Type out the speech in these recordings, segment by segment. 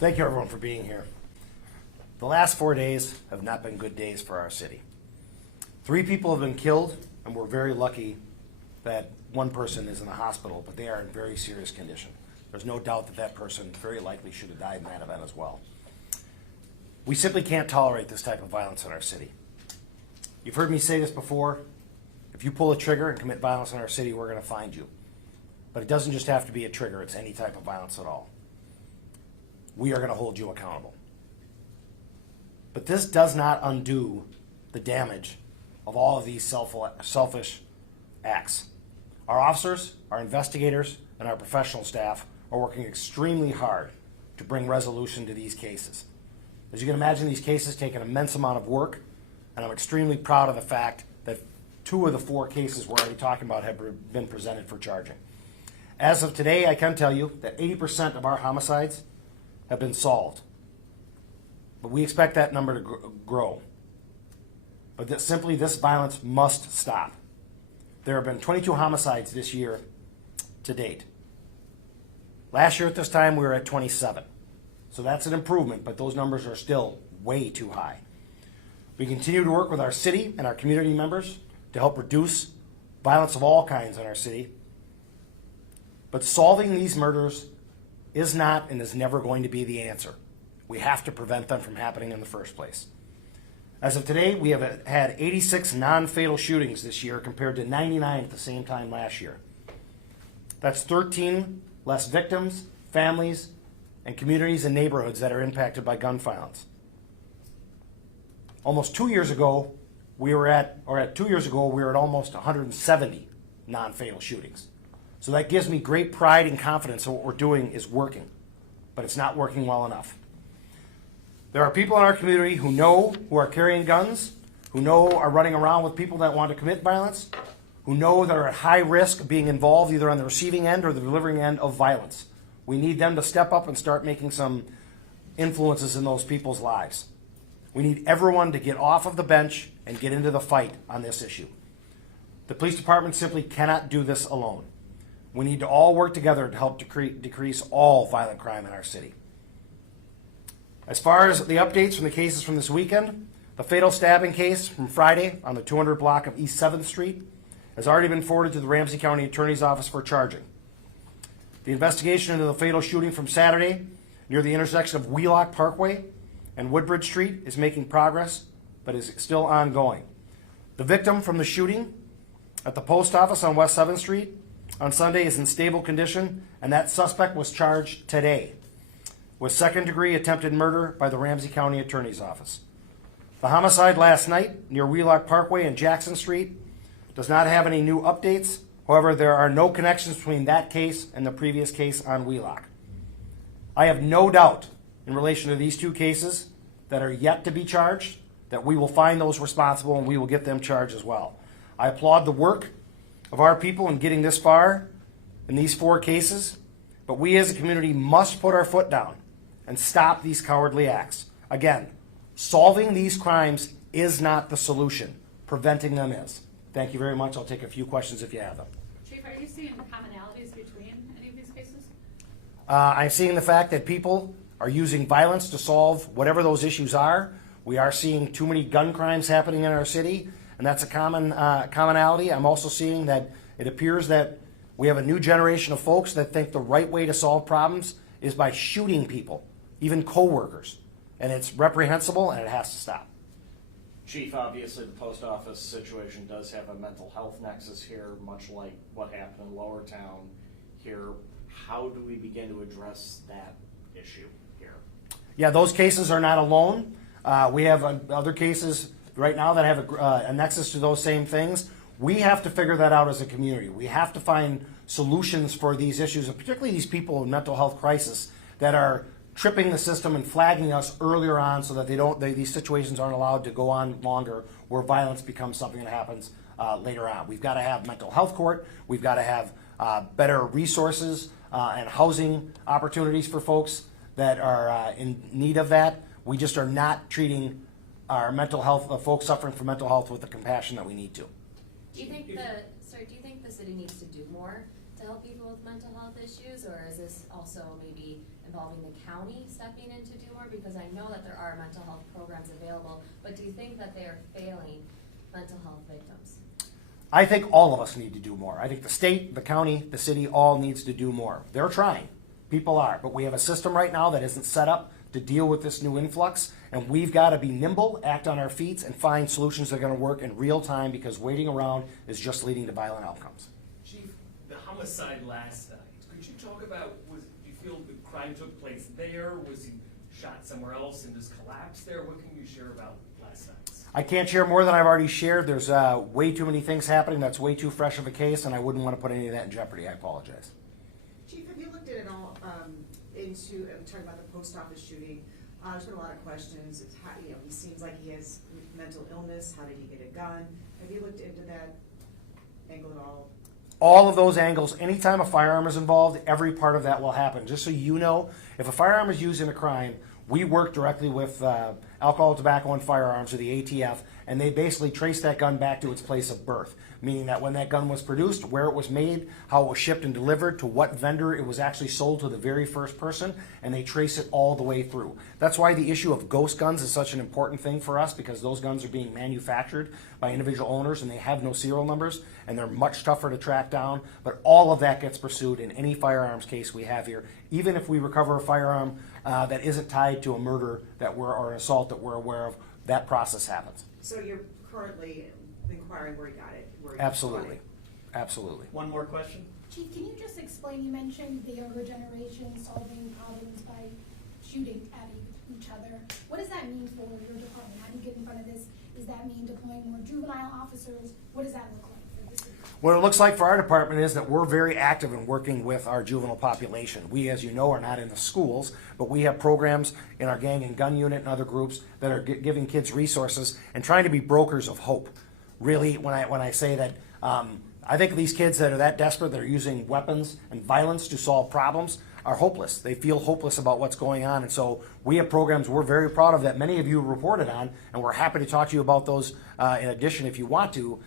Thank you, everyone, for being here. The last 4 days have not been good days for our city. 3 people have been killed, and we're very lucky that one person is in the hospital, but they are in very serious condition. There's no doubt that that person very likely should have died in that event as well. We simply can't tolerate this type of violence in our city. You've heard me say this before. If you pull a trigger and commit violence in our city, we're going to find you. But it doesn't just have to be a trigger. It's any type of violence at all. We are going to hold you accountable. But this does not undo the damage of all of these selfish acts. Our officers, our investigators, and our professional staff are working extremely hard to bring resolution to these cases. As you can imagine, these cases take an immense amount of work, and I'm extremely proud of the fact that 2 of the 4 cases we're already talking about have been presented for charging. As of today, I can tell you that 80% of our homicides have been solved. But we expect that number to grow. But this violence must stop. There have been 22 homicides this year to date. Last year at this time, we were at 27. So that's an improvement, but those numbers are still way too high. We continue to work with our city and our community members to help reduce violence of all kinds in our city. But solving these murders is not and is never going to be the answer. We have to prevent them from happening in the first place. As of today, we have had 86 non-fatal shootings this year compared to 99 at the same time last year. That's 13 less victims, families, and communities and neighborhoods that are impacted by gun violence. Almost 2 years ago, we were at almost 170 non-fatal shootings. So that gives me great pride and confidence that what we're doing is working, but it's not working well enough. There are people in our community who are carrying guns, who are running around with people that want to commit violence, who know that are at high risk of being involved either on the receiving end or the delivering end of violence. We need them to step up and start making some influences in those people's lives. We need everyone to get off of the bench and get into the fight on this issue. The police department simply cannot do this alone. We need to all work together to help decrease all violent crime in our city. As far as the updates from the cases from this weekend, the fatal stabbing case from Friday on the 200 block of East 7th Street has already been forwarded to the Ramsey County Attorney's Office for charging. The investigation into the fatal shooting from Saturday near the intersection of Wheelock Parkway and Woodbridge Street is making progress, but is still ongoing. The victim from the shooting at the post office on West 7th Street on Sunday is in stable condition, and that suspect was charged today with second-degree attempted murder by the Ramsey County Attorney's Office. The homicide last night near Wheelock Parkway and Jackson Street does not have any new updates. However, there are no connections between that case and the previous case on Wheelock. I have no doubt in relation to these 2 cases that are yet to be charged that we will find those responsible and we will get them charged as well. I applaud the work of our people in getting this far in these 4 cases, but we as a community must put our foot down and stop these cowardly acts. Again, solving these crimes is not the solution. Preventing them is. Thank you very much. I'll take a few questions if you have them. Chief, are you seeing commonalities between any of these cases? I'm seeing the fact that people are using violence to solve whatever those issues are. We are seeing too many gun crimes happening in our city, and that's a commonality. I'm also seeing that it appears that we have a new generation of folks that think the right way to solve problems is by shooting people, even co-workers. And it's reprehensible, and it has to stop. Chief, obviously the post office situation does have a mental health nexus here, much like what happened in Lower Town here. How do we begin to address that issue here? Yeah, those cases are not alone. We have other cases right now that have a nexus to those same things. We have to figure that out as a community. We have to find solutions for these issues, and particularly these people in mental health crisis that are tripping the system and flagging us earlier on so that these situations aren't allowed to go on longer where violence becomes something that happens later on. We've got to have mental health court. We've got to have better resources and housing opportunities for folks that are in need of that. We just are not treating our mental health, folks suffering from mental health with the compassion that we need to. Do you think the city needs to do more to help people with mental health issues, or is this also maybe involving the county stepping in to do more? Because I know that there are mental health programs available, but do you think that they are failing mental health victims? I think all of us need to do more. I think the state, the county, the city all needs to do more. They're trying. People are. But we have a system right now that isn't set up to deal with this new influx, and we've got to be nimble, act on our feet, and find solutions that are going to work in real time, because waiting around is just leading to violent outcomes. Chief, the homicide last night, could you talk about, do you feel the crime took place there? Was he shot somewhere else and just collapsed there? What can you share about last night's? I can't share more than I've already shared. There's way too many things happening. That's way too fresh of a case, and I wouldn't want to put any of that in jeopardy. I apologize. Chief, have you looked at it all into talking about the post office shooting? There's been a lot of questions. It's how, he seems like he has mental illness. How did he get a gun? Have you looked into that angle at all? All of those angles, anytime a firearm is involved, every part of that will happen. Just so you know, if a firearm is used in a crime, we work directly with Alcohol, Tobacco, and Firearms, or the ATF, and they basically trace that gun back to its place of birth, meaning that when that gun was produced, where it was made, how it was shipped and delivered, to what vendor it was actually sold to the very first person, and they trace it all the way through. That's why the issue of ghost guns is such an important thing for us, because those guns are being manufactured by individual owners, and they have no serial numbers, and they're much tougher to track down. But all of that gets pursued in any firearms case we have here, even if we recover a firearm that isn't tied to a murder or an assault that we're aware of. That process happens. So you're currently inquiring where he got it? Absolutely. Absolutely. One more question? Chief, can you just explain, you mentioned the younger generation solving problems by shooting at each other. What does that mean for your department? How do you get in front of this? Does that mean deploying more juvenile officers? What does that look like for the city? What it looks like for our department is that we're very active in working with our juvenile population. We, as you know, are not in the schools, but we have programs in our gang and gun unit and other groups that are giving kids resources and trying to be brokers of hope. Really, when I say that, I think these kids that are that desperate, that are using weapons and violence to solve problems, are hopeless. They feel hopeless about what's going on. And so we have programs we're very proud of that many of you reported on, and we're happy to talk to you about those in addition if you want to,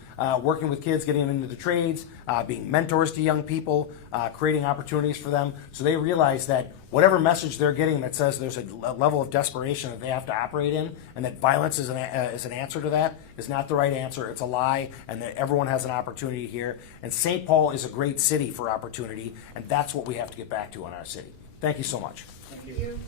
working with kids, getting them into the trades, being mentors to young people, creating opportunities for them so they realize that whatever message they're getting that says there's a level of desperation that they have to operate in, and that violence is an answer to that, is not the right answer. It's a lie, and that everyone has an opportunity here. And St. Paul is a great city for opportunity, and that's what we have to get back to in our city. Thank you so much. Thank you. Thank you.